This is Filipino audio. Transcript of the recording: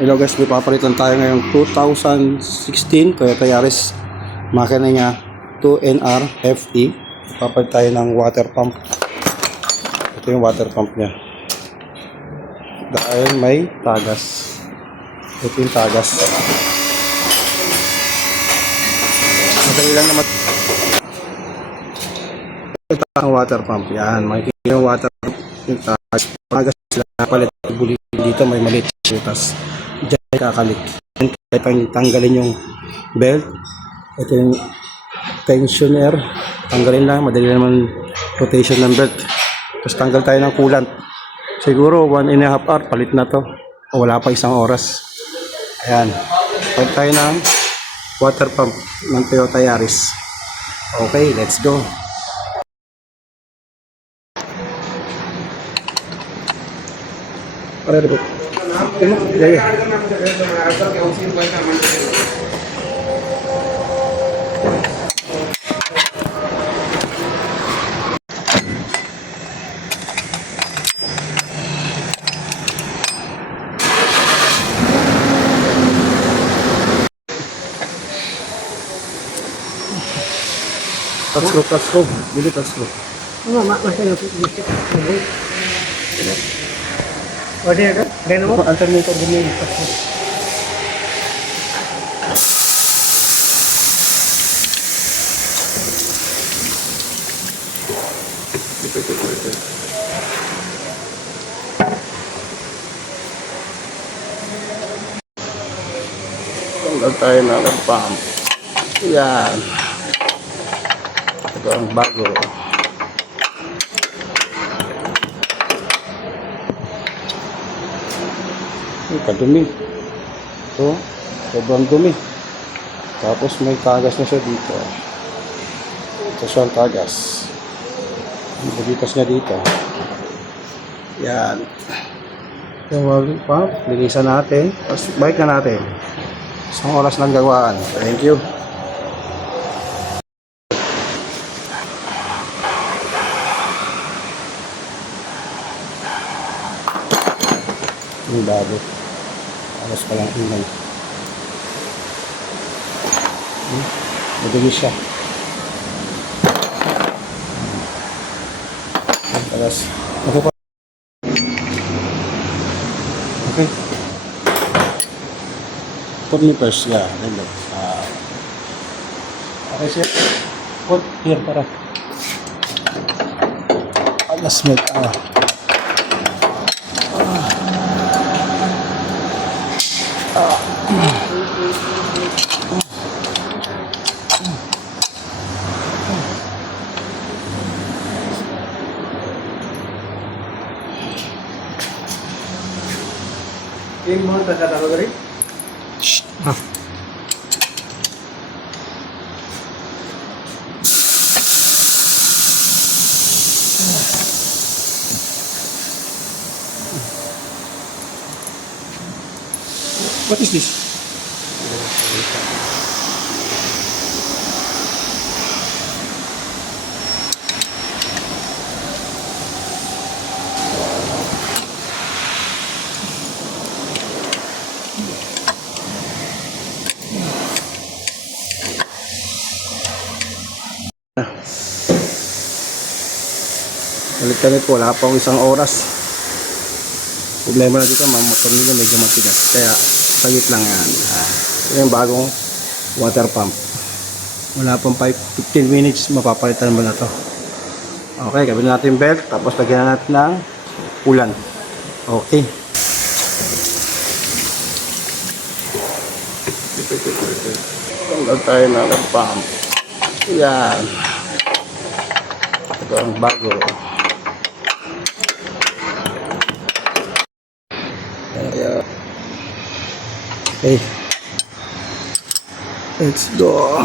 Hello guys, may papalitan tayo ngayong 2016 Toyota Yaris. Makina niya 2NR FE. Papalit tayo ng water pump. Ito yung water pump niya. Dahil may tagas. Ito yung tagas. Madali lang naman. Ito ang water pump. Yan, makikita yung water pump. Yung tagas. Tagas sila palit. Dito may maliit. Tapos diyan kakalik. Kahit tanggalin yung belt, ito yung tensioner, tanggalin lang, madali naman rotation ng belt. Tapos tanggal tayo ng coolant. Siguro 1.5 hour palit na to, o wala pa isang oras. Ayan, palit tayo ng water pump ng Toyota Yaris. Okay, let's go. Para rin. Touch screw. Bili touch screw. Masih ada bisik. Ada nomor Alternator din yun. Tanggal tayo ng pump. Yan. Ito ang bago. Kadumi. Ito, sobrang dumi. Tapos may tagas na siya dito. Ito siya ang tagas. Ang bugitas niya dito. Yan. Yung water pump, linisan natin. Tapos balik na natin. Isang oras lang gawaan. Thank you. Yung bago. Alas pa lang ingay. Madali siya. Alas. Okay. Put me first. Yeah. Okay siya. Put here para. Alas mo. Game mo taga-taro rin? What is this? Balik kami po, wala pa akong isang oras. Problema na dito, motor nila medyo matigas. Kaya sagit lang yan. Ito yung bagong water pump. Wala pang 15 minutes, mapapalitan mo na to. Okay, gawin natin yung belt. Tapos lagyan natin ng ulan. Okay. Tanggal tayo ng pump. Yan. Ito ang bago. Okay, let's go.